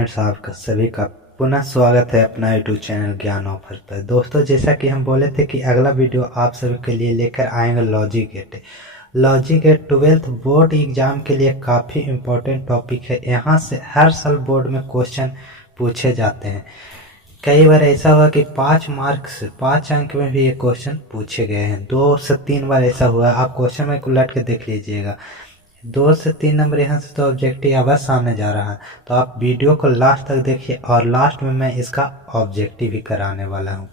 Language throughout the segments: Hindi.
फ्रेंड्स, आपका सभी का पुनः स्वागत है अपना यूट्यूब चैनल ज्ञान ऑफर पर। दोस्तों, जैसा कि हम बोले थे कि अगला वीडियो आप सभी के लिए लेकर आएंगे logic gate. Logic gate 12th board exam के लिए काफ़ी इम्पोर्टेंट टॉपिक है। यहाँ से हर साल बोर्ड में क्वेश्चन पूछे जाते हैं। कई बार ऐसा हुआ कि 5 मार्क्स 5 अंक में भी ये क्वेश्चन पूछे गए हैं। 2 से 3 बार ऐसा हुआ। आप क्वेश्चन में उलट के देख लीजिएगा। 2 से 3 नंबर यहाँ से तो ऑब्जेक्टिव आवाज सामने जा रहा है। तो आप वीडियो को लास्ट तक देखिए और लास्ट में मैं इसका ऑब्जेक्टिव भी कराने वाला हूँ।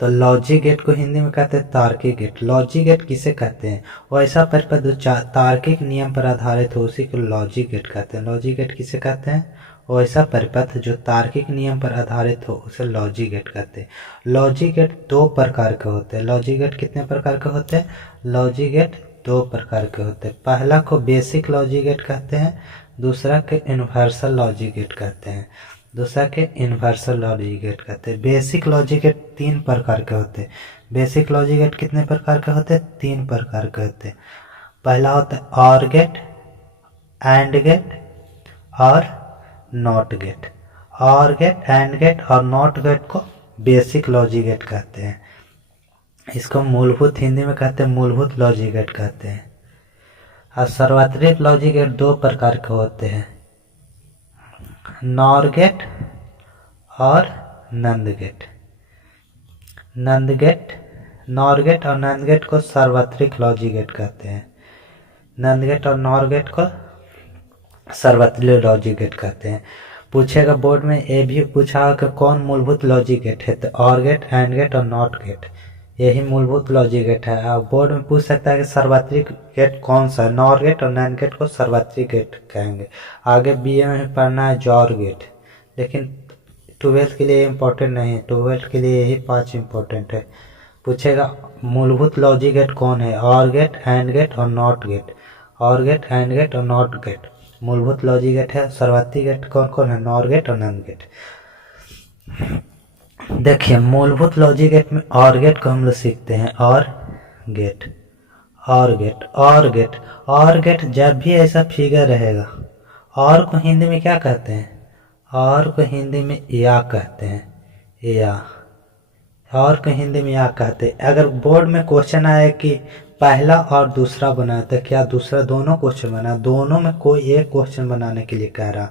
तो लॉजिक गेट को हिंदी में कहते हैं तार्किक गेट। लॉजिक गेट किसे कहते हैं? वो ऐसा परिपथ जो तार्किक नियम पर आधारित हो उसी को लॉजिक गेट कहते हैं। लॉजिक गेट किसे कहते हैं? वो ऐसा परिपथ जो तार्किक नियम पर आधारित हो उसे लॉजिक गेट कहते हैं। लॉजिक गेट 2 प्रकार के होते हैं। लॉजिक गेट कितने प्रकार के होते हैं? लॉजिक गेट 2 प्रकार के होते हैं। पहला को बेसिक लॉजिक गेट कहते हैं, दूसरा के यूनिवर्सल लॉजिक गेट कहते हैं। बेसिक लॉजिक गेट 3 प्रकार के होते हैं। बेसिक लॉजिक गेट कितने प्रकार के होते हैं? 3 प्रकार के होते हैं। पहला होता है ऑर गेट, एंड गेट और NOT gate. OR gate, AND gate और नॉट गेट को बेसिक लॉजिक गेट कहते हैं। इसको मूलभूत हिंदी में कहते हैं मूलभूत लॉजिक गेट कहते हैं। और सार्वत्रिक लॉजिक गेट 2 प्रकार के होते हैं, नॉर गेट और नंद गेट। नॉर गेट और नंद गेट को सार्वत्रिक लॉजिक गेट कहते हैं। नंद गेट और नॉर गेट को सार्वत्रिक लॉजिक गेट कहते हैं। पूछेगा बोर्ड में, ये भी पूछा कि कौन मूलभूत लॉजिक गेट है, तो ऑर गेट, एंड गेट और नॉट गेट यही मूलभूत लॉजिक गेट है। अब बोर्ड में पूछ सकता है कि सार्वत्रिक गेट कौन सा है। नॉर गेट और नैंड गेट को सार्वत्रिक गेट कहेंगे। आगे बीए में पढ़ना है जॉर गेट, लेकिन 12th के लिए इम्पोर्टेंट नहीं है। 12th के लिए यही 5 इम्पोर्टेंट है। पूछेगा मूलभूत लॉजिक गेट कौन है? ऑर गेट, एंड गेट और NOT gate. OR gate, AND gate और नॉट गेट मूलभूत लॉजिक गेट है। सार्वत्रिक गेट कौन कौन है? नॉर गेट और नैंड गेट। देखिए, मूलभूत लॉजिक गेट में ऑर गेट को हम लोग सीखते हैं। ऑर गेट जब भी ऐसा फिगर रहेगा, और को हिंदी में क्या कहते हैं? और को हिंदी में या कहते हैं, या। और को हिंदी में या कहते हैं। अगर बोर्ड में क्वेश्चन आए कि पहला और दूसरा बना, तो क्या दूसरा दोनों क्वेश्चन बना? दोनों में कोई एक क्वेश्चन बनाने के लिए कह रहा।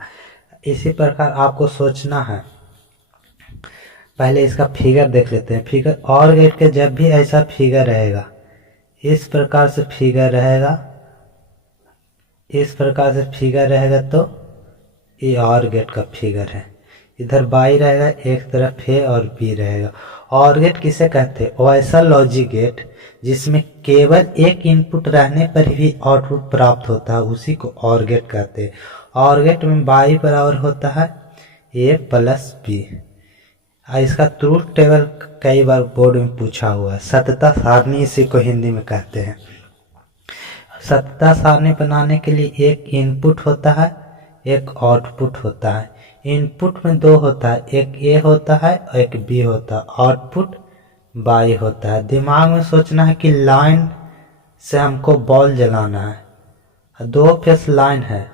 इसी प्रकार आपको सोचना है। पहले इसका फिगर देख लेते हैं। फिगर ऑर गेट के जब भी ऐसा फिगर रहेगा, इस प्रकार से फिगर रहेगा, तो ये ऑर गेट का फिगर है। इधर बाई रहेगा, एक तरफ ए और बी रहेगा। ऑर गेट किसे कहते हैं? वो ऐसा लॉजिक गेट जिसमें केवल एक इनपुट रहने पर भी आउटपुट प्राप्त होता है, उसी को ऑर गेट कहते हैं। ऑर गेट में बाई बराबर होता है ए प्लस बी। इसका ट्रूथ टेबल कई बार बोर्ड में पूछा हुआ है। सतता सारणी इसी को हिंदी में कहते हैं। सतता सारणी बनाने के लिए एक इनपुट होता है, एक आउटपुट होता है। इनपुट में 2 होता है, एक ए होता है और एक बी होता है। आउटपुट बाई होता है। दिमाग में सोचना है कि लाइन से हमको बॉल जलाना है। 2 फेस लाइन है,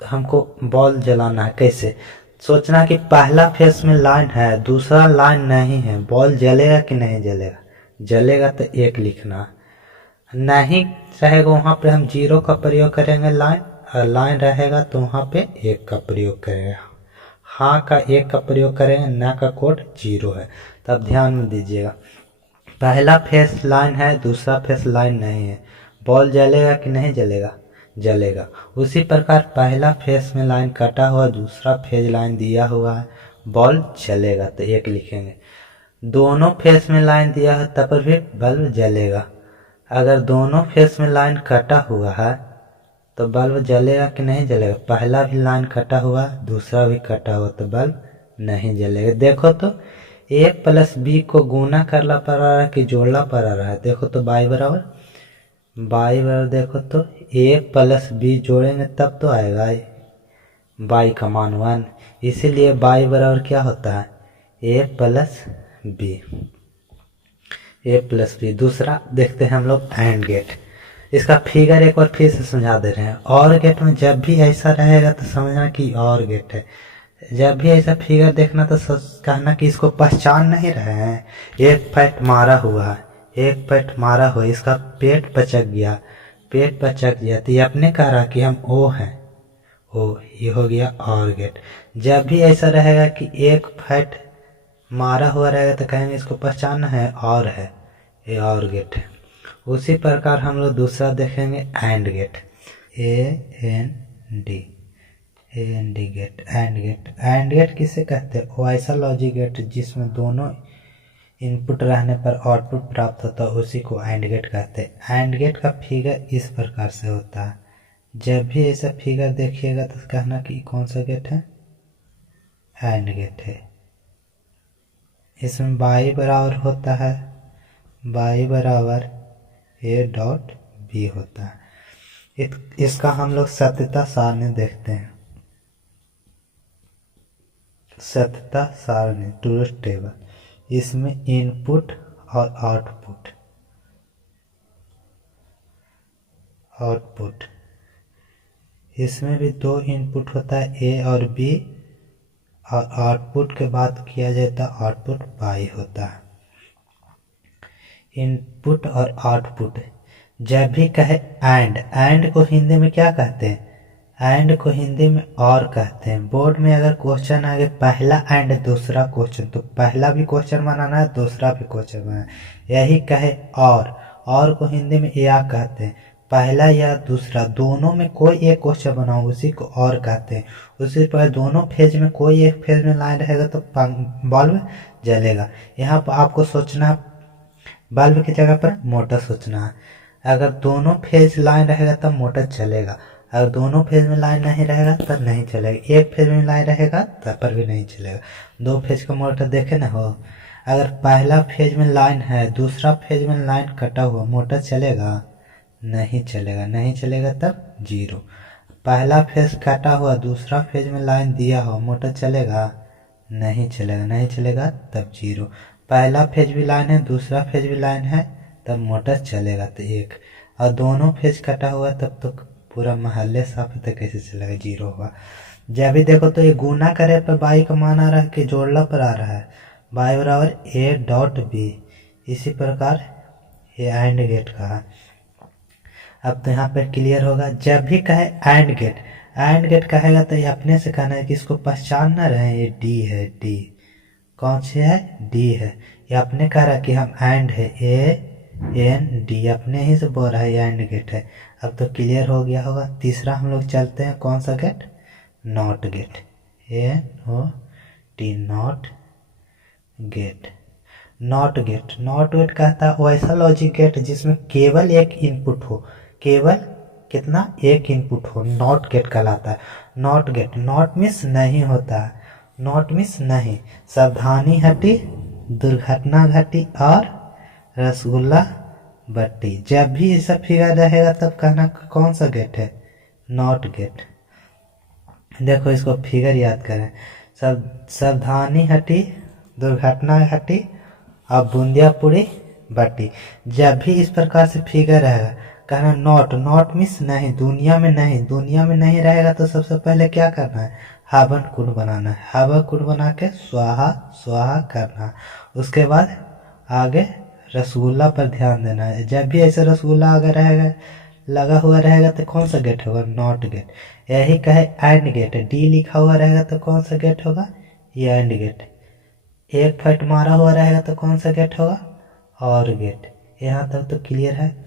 तो हमको बॉल जलाना है। कैसे सोचना कि पहला फेस में लाइन है, दूसरा लाइन नहीं है, बॉल जलेगा कि नहीं जलेगा? जलेगा तो 1 लिखना। नहीं रहेगा वहाँ पे हम 0 का प्रयोग करेंगे लाइन, और लाइन रहेगा तो वहाँ पे 1 का प्रयोग करेंगे। हाँ का 1 का प्रयोग करेंगे, ना का कोड 0 है। तब ध्यान में दीजिएगा, पहला फेस लाइन है, दूसरा फेस लाइन नहीं है, बॉल जलेगा कि नहीं जलेगा? जलेगा। उसी प्रकार पहला फेस में लाइन कटा हुआ, दूसरा फेज लाइन दिया हुआ है, बॉल जलेगा तो 1 लिखेंगे। दोनों फेस में लाइन दिया है तब भी बल्ब जलेगा। अगर दोनों फेस में लाइन कटा हुआ है तो बल्ब जलेगा कि नहीं जलेगा? पहला भी लाइन कटा हुआ, दूसरा भी कटा हुआ, तो बल्ब नहीं जलेगा। देखो तो ए प्लस बी को गुना करना पड़ रहा है कि जोड़ना पड़ रहा है? देखो तो बाई बराबर देखो तो ए प्लस बी जोड़ेंगे तब तो आएगा बाई का मान 1। इसीलिए बाई बराबर क्या होता है? ए प्लस बी। दूसरा देखते हैं हम लोग एंड गेट। इसका फिगर एक बार फिर से समझा दे रहे हैं। और गेट में जब भी ऐसा रहेगा तो समझना कि और गेट है। जब भी ऐसा फिगर देखना तो कहना कि इसको पहचान नहीं रहे हैं। एक पैट मारा हुआ है, एक पैट मारा हुआ, इसका पेट पचक गया, पेट पचक गया तो ये अपने कह रहा कि हम ओ हैं, ओ, ये हो गया और गेट। जब भी ऐसा रहेगा कि एक फैट मारा हुआ रहेगा तो कहेंगे इसको पहचानना है और है, ये और गेट है। उसी प्रकार हम लोग दूसरा देखेंगे AND gate, A N D gate, AND gate. AND gate किसे कहते हैं? वो ऐसा लॉजिक गेट जिसमें दोनों इनपुट रहने पर आउटपुट प्राप्त होता है, उसी को एंड गेट कहते हैं। एंड गेट का फिगर इस प्रकार से होता है। जब भी ऐसा फिगर देखिएगा तो कहना कि कौन सा गेट है? एंड गेट है। इसमें बाई बराबर होता है, बाई बराबर ए डॉट बी होता है। इसका हम लोग सत्यता सारणी देखते हैं। सत्यता सारणी, ट्रूथ टेबल, इसमें इनपुट और आउटपुट, इसमें भी दो इनपुट होता है ए और बी, और आउटपुट के बाद किया जाता है आउटपुट बाई होता है। इनपुट और आउटपुट जब भी कहे एंड को हिंदी में क्या कहते हैं? एंड को हिंदी में और कहते हैं। बोर्ड में अगर क्वेश्चन आ गया पहला एंड दूसरा क्वेश्चन, तो पहला भी क्वेश्चन बनाना है, दूसरा भी क्वेश्चन बनाना है। यही कहे और को हिंदी में या कहते हैं। पहला या दूसरा दोनों में कोई एक क्वेश्चन बनाओ, उसी को और कहते हैं। उसी पर दोनों फेज में कोई एक फेज में लाइन रहेगा तो बल्ब जलेगा। यहाँ पर आपको सोचना, बल्ब की जगह पर मोटर सोचना है। अगर दोनों फेज लाइन रहेगा तब मोटर चलेगा, अगर दोनों फेज में लाइन नहीं रहेगा तब नहीं चलेगा। एक फेज में लाइन रहेगा तब पर भी नहीं चलेगा। दो फेज का मोटर देखे ना हो, अगर पहला फेज में लाइन है, दूसरा फेज में लाइन कटा हुआ, मोटर चलेगा? नहीं चलेगा, नहीं चलेगा तब जीरो। पहला फेज कटा हुआ, दूसरा फेज में लाइन दिया हो, मोटर चलेगा? नहीं चलेगा, नहीं चलेगा तब जीरो। पहला फेज भी लाइन है, दूसरा फेज भी लाइन है, तब मोटर चलेगा तो एक। और दोनों फेज कटा हुआ तब तो पूरा महल्ले साफ है तो कैसे चलेगा? जीरो होगा। जब भी देखो तो ये गुना करे पर बाई का मान आ रहा है कि जोड़ला पर आ रहा है, बाई बराबर ए डॉट बी। इसी प्रकार ये एंड गेट का है। अब तो यहाँ पर क्लियर होगा। जब भी कहे एंड गेट कहेगा तो ये अपने से कहना है कि इसको पहचान ना रहे, ये डी है, डी कौन सी है? डी है। ये अपने कह रहा है कि हम एंड है, ए-एन-डी, अपने ही से बोल रहा है ये एंड गेट है। अब तो क्लियर हो गया होगा। तीसरा हम लोग चलते हैं, कौन सा gate? Not gate, A O T, not gate. Not gate कहता है वो ऐसा लॉजिक गेट जिसमें केवल एक इनपुट हो, केवल कितना? एक इनपुट हो, नॉट गेट कहलाता है। नॉट गेट, नॉट मिस नहीं होता है, नॉट मिस नहीं, सावधानी हटी, दुर्घटना घटी और रसगुल्ला बट्टी। जब भी ऐसा फिगर रहेगा तब कहना कौन सा गेट है? NOT gate. देखो इसको फिगर याद करें, सावधानी हटी, दुर्घटना घटी और बूंदिया पूरी बट्टी। जब भी इस प्रकार से फिगर रहेगा कहना नॉट मिस नहीं, दुनिया में नहीं, दुनिया में नहीं रहेगा तो सबसे पहले क्या करना है? हवन कुंड बनाना है, हवन कुंड बना के स्वाहा करना। उसके बाद आगे रसगुल्ला पर ध्यान देना है। जब भी ऐसे रसगुल्ला अगर रहेगा, लगा हुआ रहेगा तो कौन सा गेट होगा? Not gate. यही कहे एंड गेट, डी लिखा हुआ रहेगा तो कौन सा गेट होगा? ये एंड गेट। एक फट मारा हुआ रहेगा तो कौन सा गेट होगा? और गेट। यहाँ तक तो क्लियर है।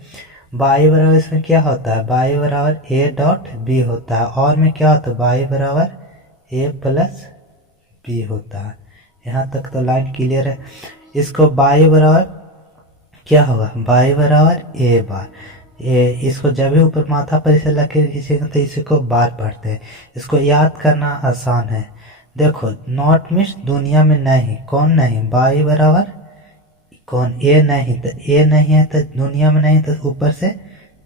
बाई बराबर इसमें क्या होता है? बाई बराबर ए डॉट बी होता है। और में क्या होता है? बाई बराबर ए प्लस बी होता है। यहाँ तक तो लाइन क्लियर है। इसको बाई बराबर क्या होगा? बाई बराबर ए बार। इसको जब भी ऊपर माथा पर इसे लकीर खींचेंगे तो इसी को बार पढ़ते हैं। इसको याद करना आसान है। देखो नॉट मिस दुनिया में नहीं, कौन नहीं? बाई बराबर कौन? ए नहीं, तो ए नहीं है तो दुनिया में नहीं, तो ऊपर से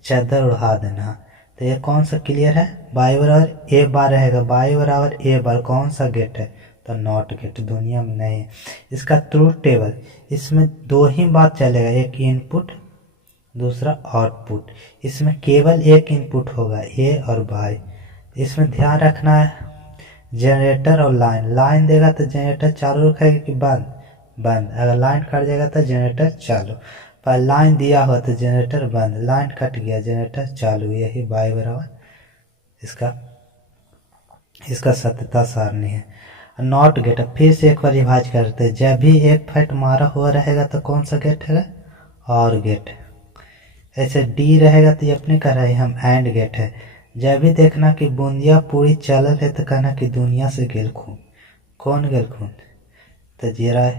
चादर उड़ा देना। तो ये कौन सा क्लियर है? बाई बराबर ए बार रहेगा, बाई बराबर ए बार, कौन सा गेट है? तो नॉट गेट, दुनिया में नहीं है। इसका ट्रूथ टेबल, इसमें दो ही बात चलेगा, एक इनपुट दूसरा आउटपुट। इसमें केवल एक इनपुट होगा ए और वाई। इसमें ध्यान रखना है जनरेटर और लाइन देगा तो जनरेटर चालू रखेगा कि बंद, अगर लाइन कट जाएगा तो जनरेटर चालू। पर लाइन दिया हुआ तो जनरेटर बंद, लाइन कट गया जनरेटर चालू। यही वाई बराबर इसका सत्यता सारणी है। नॉट गेट, फिर से एक बार रिवाइज करते हैं। जब भी एक फैट मारा हुआ रहेगा तो कौन सा गेट है, और गेट। ऐसे डी रहेगा तो ये अपने कह रहे हैं हम एंड गेट है। जब भी देखना कि बूंदिया पूरी चलल है तो कहना कि दुनिया से गेल खून। कौन गेल खून, तो जीरा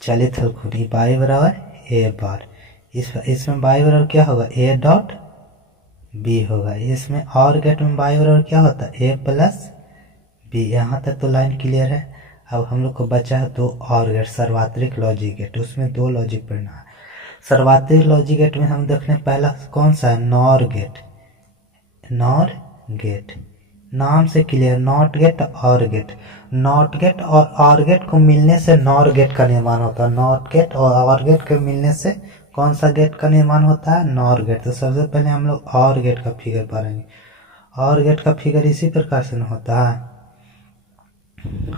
चलित हल खून। ये बाई बराबर ए बार। इसमें बाई बराबर क्या होगा, ए डॉट बी होगा। इसमें और गेट में बाई बराबर क्या होता है, ए प्लस बी। यहाँ तक तो लाइन क्लियर है। अब हम लोग को बचा है दो और गेट, सर्वात्रिक लॉजिक गेट। उसमें दो लॉजिक पढ़ना है। सर्वात्रिक लॉजिक गेट में हम देख लें पहला कौन सा है, नॉर गेट। नाम से क्लियर, नॉट गेट और गेट। नॉट गेट और ऑर गेट को मिलने से नॉर गेट का निर्माण होता है। नॉट गेट और ऑर गेट के मिलने से कौन सा गेट का निर्माण होता है, नॉर गेट। तो सबसे पहले हम लोग ऑर गेट का फिगर पढ़ेंगे। ऑर गेट का फिगर इसी प्रकार से होता है।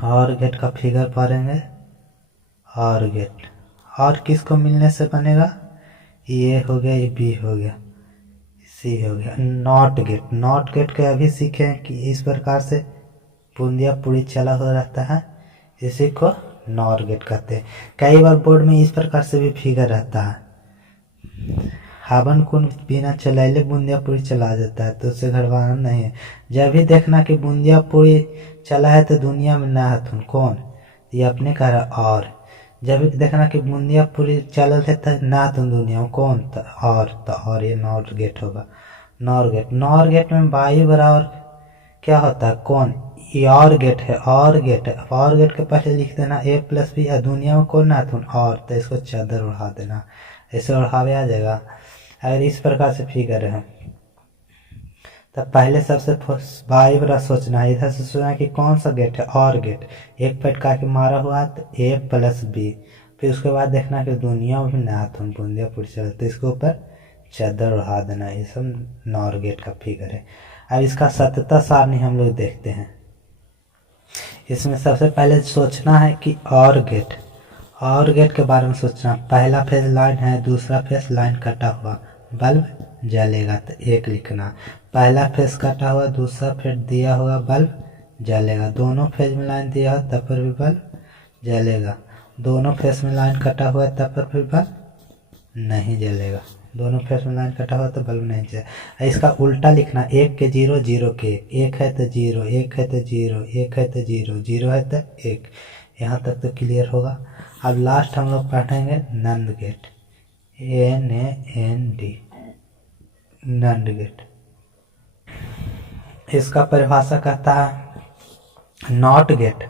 ऑर गेट का फिगर पढ़ेंगे। ऑर गेट और किसको मिलने से बनेगा, ये हो गया, ये बी हो गया, सी हो गया। नॉट गेट के अभी सीखे कि इस प्रकार से बूंदिया पूरी चला हुआ रहता है, इसी को नॉर गेट कहते हैं। कई बार बोर्ड में इस प्रकार से भी फिगर रहता है, हवन कुन बिना चलाइले बूंदिया पूरी चला देता है, तो उससे घबराना नहीं है। जब भी देखना कि बूंदिया पूरी चला है तो दुनिया में ना है कौन, ये अपने कह रहा और। जब भी देखना कि बूंदिया पूरी चल है तो ना तुम दुनिया में कौन, और ये नॉर गेट होगा। नॉर गेट में वायु बराबर क्या होता है, कौन, ये और गेट है। और गेट के पहले लिख देना ए प्लस बी, दुनिया में कौन ना तुम और, तो इसको चादर उड़ा देना, ऐसे उड़ावे आ जाएगा। अगर इस प्रकार से फिगर है तो पहले सबसे वायु बराबर सोचना है, इधर से सोचना कि कौन सा गेट है, और गेट। एक पेट का के मारा हुआ तो ए प्लस बी। फिर उसके बाद देखना कि दुनिया में ना तुम बूंदिया पूरी चल, तो इसके ऊपर चादर उड़ा देना। ये सब नॉर गेट का फिगर है। अब इसका सत्यता सारणी हम लोग देखते हैं। इसमें सबसे पहले सोचना है कि और गेट के बारे में सोचना। पहला फेज लाइन है, दूसरा फेज लाइन कटा हुआ, बल्ब जलेगा तो एक लिखना। पहला फेज कटा हुआ, दूसरा फेज दिया हुआ, बल्ब जलेगा। दोनों फेज में लाइन दिया हुआ तब पर भी बल्ब जलेगा। दोनों फेज में लाइन कटा हुआ तब पर भी बल्ब नहीं जलेगा। दोनों फेज में लाइन कटा हुआ तो बल्ब नहीं जलेगा। इसका उल्टा लिखना, एक के जीरो, जीरो के एक है तो जीरो, एक है तो जीरो, एक है तो जीरो, जीरो है तो एक। यहाँ तक तो क्लियर होगा। अब लास्ट हम लोग पढ़ेंगे नंद गेट, NAND, नंद गेट। इसका परिभाषा कहता है नॉट गेट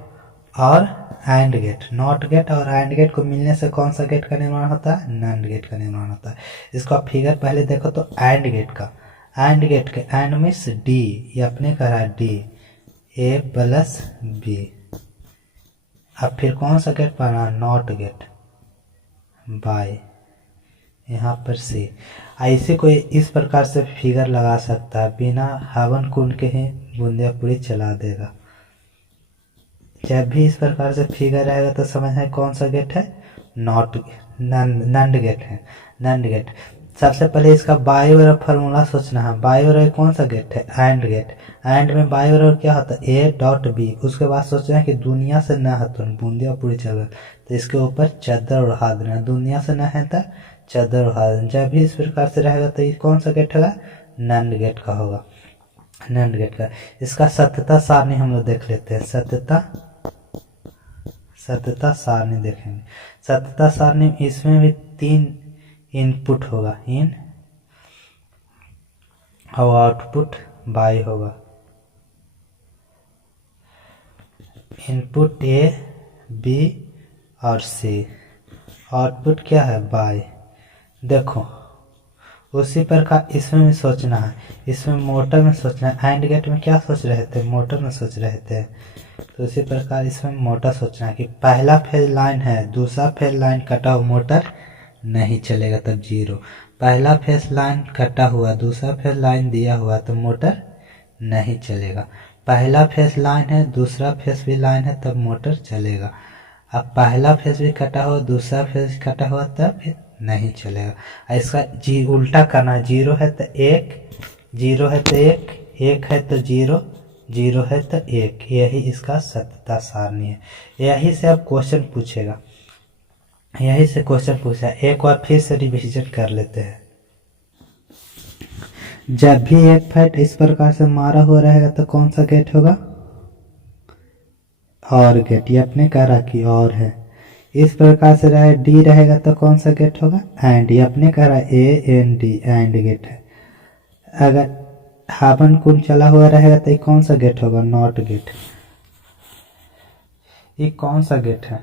और एंड गेट। नॉट गेट और एंड गेट को मिलने से कौन सा गेट का निर्माण होता है, नंद गेट का निर्माण होता है। इसका फिगर पहले देखो तो एंड गेट का, एंड गेट के एंड मीन्स डी, ये अपने कह रहा है डी, ए प्लस बी। अब फिर कौन सा गेट पढ़ना, नॉट गेट बाय, यहाँ पर सी। ऐसे कोई इस प्रकार से फिगर लगा सकता है, बिना हवन कुंड के ही बूंदिया पूरी चला देगा। जब भी इस प्रकार से फिगर रहेगा तो समझना है कौन सा गेट है, नंद गेट है। नंद गेट सबसे पहले इसका बायो बराबर फार्मूला सोचना है। बायो बराबर कौन सा गेट है, एंड गेट। एंड में बायो बराबर क्या होता है, ए डॉट बी। उसके बाद सोचना है कि दुनिया से न है तो बूंदिया पूरी चल, तो इसके ऊपर चादर उड़ा देना। दुनिया से न है तो चादर उड़ा देना। जब भी इस प्रकार से रहेगा तो ये कौन सा गेट होगा, नंद गेट का होगा, नंद गेट का। इसका सत्यता सारणी हम लोग देख लेते हैं। सत्यता सारणी देखेंगे। सत्यता सारणी इसमें भी 3 इनपुट होगा, इन और आउटपुट बाई होगा। इनपुट ए बी और सी, आउटपुट क्या है, बाई। देखो उसी प्रकार इसमें भी सोचना है। इसमें मोटर में सोचना है। एंड गेट में क्या सोच रहे थे, मोटर में सोच रहे थे। तो उसी प्रकार इसमें मोटर सोचना है कि पहला फेज लाइन है, दूसरा फेज लाइन कटा हुआ, मोटर नहीं चलेगा, तब 0। पहला फेस लाइन कटा हुआ, दूसरा फेस लाइन दिया हुआ तो मोटर नहीं चलेगा। पहला फेस लाइन है, दूसरा फेस भी लाइन है, तब मोटर चलेगा। अब पहला फेस भी कटा हुआ, दूसरा फेस कटा हुआ, तब नहीं चलेगा। इसका उल्टा करना, 0 है तो 1, 0 है तो 1, 1 है तो 0, 0 है तो 1। यही इसका सत्यता सारणी है। यही से अब क्वेश्चन पूछेगा, यही से क्वेश्चन पूछा। एक बार फिर से रिविजन कर लेते हैं। जब भी एक फैट इस प्रकार से मारा हुआ रहेगा तो कौन सा गेट होगा? और गेट। ये अपने कह रहा कि और है। इस प्रकार से रहे डी रहेगा तो कौन सा गेट होगा? एंड। ये अपने कह रहा AND, एंड गेट है। अगर हाफन कुंड चला हुआ रहेगा तो ये कौन सा गेट होगा? Not gate. ये कौन सा गेट है?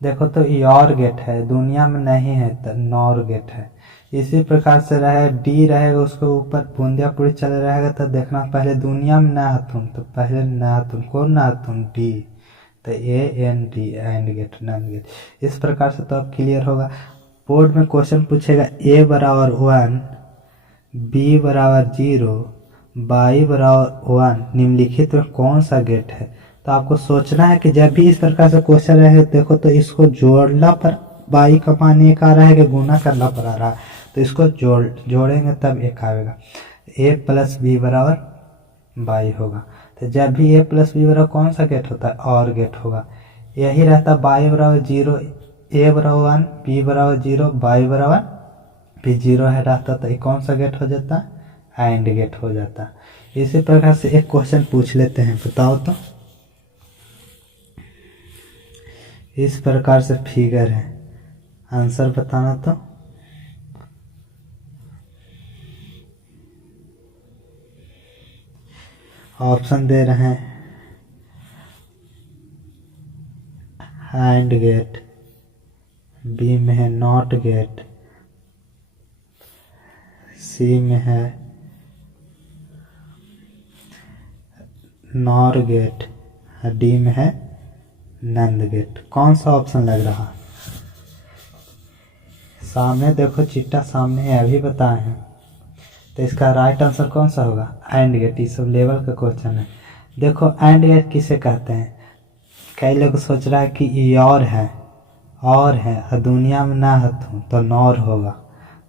देखो तो ये और गेट है, दुनिया में नहीं है तो नॉर गेट है। इसी प्रकार से रहे डी रहेगा, उसके ऊपर बूंदिया पूरी चल रहेगा तो देखना पहले दुनिया में ना हथुन, तो पहले ना हथुन, कौन ना हथुन? डी। तो AND, एंड गेट, नन गेट। इस प्रकार से तो अब क्लियर होगा। बोर्ड में क्वेश्चन पूछेगा A बराबर 1, B बराबर 0, Y बराबर 1, निम्नलिखित में कौन सा गेट है? तो आपको सोचना है कि जब भी इस प्रकार से क्वेश्चन रहे, देखो तो इसको जोड़ना पर बाई का मान 1 आ रहा है कि गुना करना पर आ रहा है, तो इसको जोड़ेंगे तब 1 आएगा। A प्लस B बराबर बाई होगा। तो जब भी A प्लस B बराबर कौन सा गेट होता है? और गेट होगा। यही रहता बाई बराबर 0, A बराबर 1, B बराबर 0, बाई बराबर भी 0 है रहता, तो ये कौन सा गेट हो जाता? एंड गेट हो जाता। इसी प्रकार से एक क्वेश्चन पूछ लेते हैं, बताओ तो। इस प्रकार से फिगर है, आंसर बताना तो। ऑप्शन दे रहे हैं, एंड गेट, बी में है नॉट गेट, सी में है नॉर गेट, डी में है नंद गेट। कौन सा ऑप्शन लग रहा? सामने देखो, चिट्टा सामने है, अभी बताए हैं, तो इसका राइट आंसर कौन सा होगा? AND gate. ये सब लेवल का क्वेश्चन है। देखो एंड गेट किसे कहते हैं? कई लोग सोच रहा है कि ये और है और दुनिया में ना हथूं तो नॉर होगा,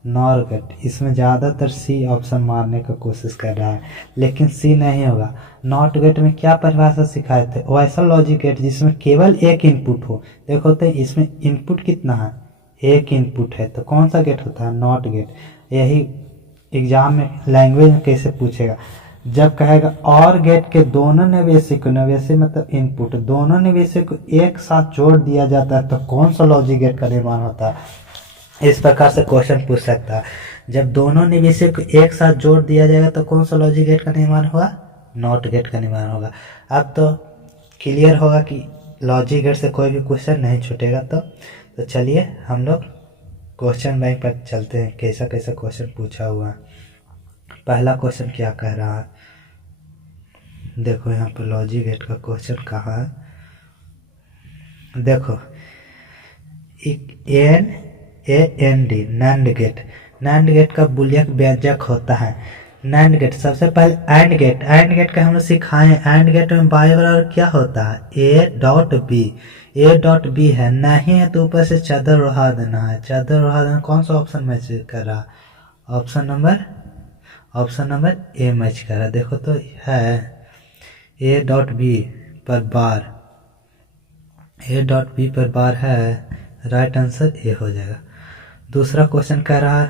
नॉर गेट। इसमें ज़्यादातर सी ऑप्शन मारने का कोशिश कर रहा है, लेकिन सी नहीं होगा। नॉट गेट में क्या परिभाषा सिखाए थे? वैसा लॉजिक गेट जिसमें केवल एक इनपुट हो। देखो तो इसमें इनपुट कितना है? एक इनपुट है, तो कौन सा गेट होता है? NOT gate. यही एग्जाम में लैंग्वेज में कैसे पूछेगा? जब कहेगा और गेट के दोनों निवेशिक मतलब इनपुट, दोनों निवेशिक को एक साथ जोड़ दिया जाता है तो कौन सा लॉजिक गेट का निर्माण होता है? इस प्रकार से क्वेश्चन पूछ सकता है। जब दोनों निवेशिक को एक साथ जोड़ दिया जाएगा तो कौन सा लॉजिक गेट का निर्माण होगा? नॉट गेट का निर्माण होगा। अब तो क्लियर होगा कि लॉजिक गेट से कोई भी क्वेश्चन नहीं छूटेगा। तो चलिए हम लोग क्वेश्चन बैंक पर चलते हैं, कैसा कैसा क्वेश्चन पूछा हुआ है। पहला क्वेश्चन क्या कह रहा है? देखो यहाँ पर लॉजिक गेट का क्वेश्चन कहाँ है? देखो NAND, NAND gate. NAND gate का बुलियन व्यंजक होता है नैंड गेट। सबसे पहले एंड गेट का हम लोग सिखाए हैं। एंड गेट में बाई बराबर क्या होता है? A डॉट बी है, नहीं है तो ऊपर से चादर उड़ा देना है। चादर उड़ा देना कौन सा ऑप्शन मैच कर रहा? ऑप्शन नंबर ए मैच कर रहा। देखो तो है A डॉट बी पर बार है, राइट आंसर ए हो जाएगा। दूसरा क्वेश्चन कह रहा है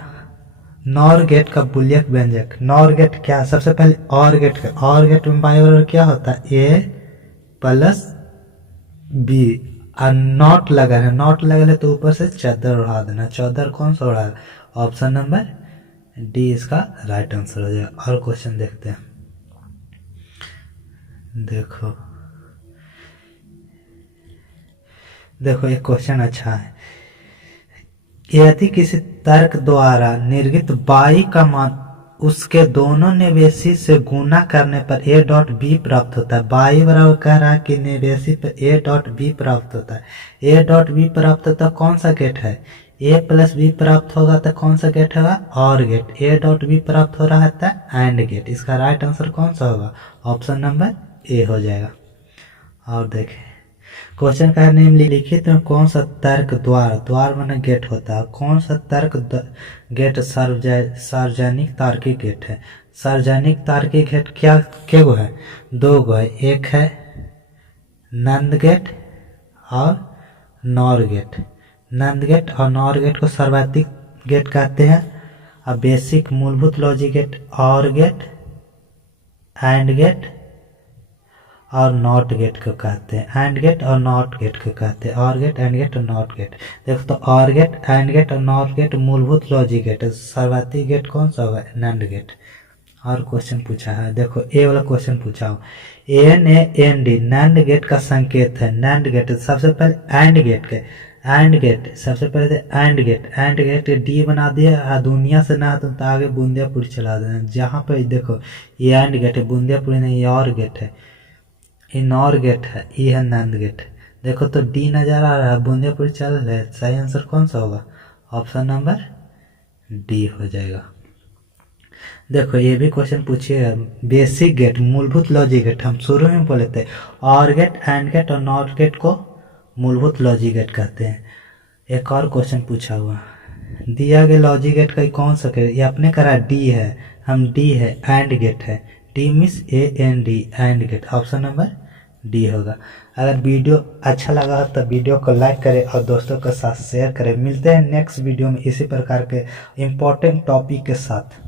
नॉर गेट का बुलियन व्यंजक। नॉर गेट क्या? सबसे पहले और गेट में बाई बराबर क्या होता है? A plus B. और नॉट लगा है तो ऊपर से चादर उड़ा देना। चादर कौन सा उड़ा? ऑप्शन नंबर डी इसका राइट आंसर हो जाएगा। और क्वेश्चन देखते हैं। देखो एक क्वेश्चन अच्छा है। यदि किसी तर्क द्वारा निर्गित बाई का मान उसके दोनों निवेशी से गुना करने पर A डॉट बी प्राप्त होता है। बाई बराबर कह रहा है कि निवेशी पर A डॉट बी प्राप्त होता है। A डॉट बी प्राप्त होता है, कौन सा गेट है? ए प्लस बी प्राप्त होगा तो कौन सा गेट होगा, और गेट। ए डॉट बी प्राप्त हो रहा था एंड गेट। इसका राइट आंसर कौन सा होगा, ऑप्शन नंबर ए हो जाएगा। और देखें क्वेश्चन का नेम लिखित में कौन सा तर्क द्वार, द्वार माने गेट होता है, कौन सा तर्क गेट सार्वजनिक तार्किक गेट है। सार्वजनिक तार्किक गेट क्या क्या गो है, दो गो है, एक है नंद गेट और नॉर गेट। नंद गेट और नॉर गेट को सर्वाधिक गेट कहते हैं। अब बेसिक मूलभूत लॉजिक गेट और गेट, एंड गेट और नॉट गेट को कहते हैं। एंड गेट और नॉट गेट को कहते हैं, और गेट, एंड गेट और नॉट गेट। देखो तो और गेट, एंड गेट और नॉट गेट मूलभूत लॉजिक गेट। सर्वाधिक गेट कौन सा होगा, नंद गेट। और क्वेश्चन पूछा है, देखो ए वाला क्वेश्चन पूछा हूँ, N A N D NAND gate का संकेत है। नैंड गेट सबसे पहले एंड गेट के, एंड गेट सबसे पहले एंड गेट डी बना दिया, दुनिया से ना तो आगे बूंदियापुर चला देना। जहाँ पे देखो ये एंड गेट है, बूंदियापुर नहीं, ये और गेट है, ये नॉर गेट है, ये है नंद गेट। देखो तो डी नजर आ रहा है, बूंदियापुर चल रहा है। सही आंसर कौन सा होगा, ऑप्शन नंबर डी हो जाएगा। देखो ये भी क्वेश्चन पूछिएगा, बेसिक गेट मूलभूत लॉजिक गेट, हम शुरू में बोले थे और गेट, एंड गेट और नॉट गेट को मूलभूत लॉजिक गेट कहते हैं। एक और क्वेश्चन पूछा हुआ, दिया गया लॉजिक गेट का कौन सा गेट, ये अपने करा डी है, हम डी है, एंड गेट है, D means A N D, AND gate. Option number D होगा। अगर वीडियो अच्छा लगा हो तो वीडियो को लाइक करें और दोस्तों के साथ शेयर करें। मिलते हैं नेक्स्ट वीडियो में इसी प्रकार के इम्पोर्टेंट टॉपिक के साथ।